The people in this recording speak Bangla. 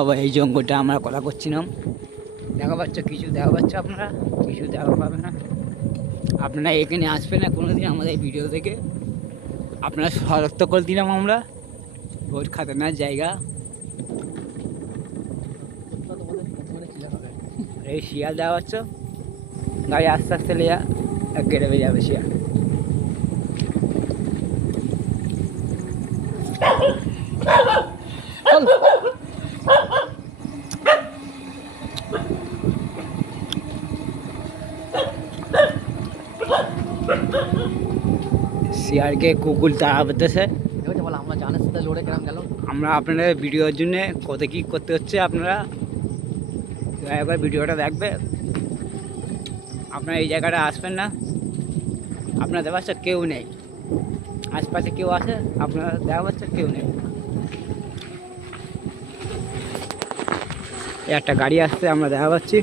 আবার এই জঙ্গলটা আমরা কথা করছিলাম, দেখা পাচ্ছ কিছু দেখা পাচ্ছ আপনারা, কিছু দেখা পাবে না। আপনারা এখানে আসবেন না কোনো দিন আমাদের ভিডিও থেকে, আপনারা শনাক্ত করে দিলাম আমরা, বহুত খাতারনাক জায়গা। এই শিয়াল দেখা পাচ্ছ, গাড়ি আস্তে আস্তে লেয়া কেটে বেরিয়ে যাবে শিয়াল। শিয়ালকে কুকুর তাড়াতেছে। আমরা জানের সাথে লড়ে কেরাম গেল। আমরা আপনাদের ভিডিওর জন্য কত কী করতে হচ্ছে, আপনারা একবার ভিডিওটা দেখবে। আপনারা এই জায়গাটা আসবেন না, আপনারা দেখা পাচ্ছে কেউ নেই, আশপাশে কেউ আছে আপনারা দেখা পাচ্ছে কেউ নেই। একটা গাড়ি আসছে আমরা দেখা পাচ্ছি।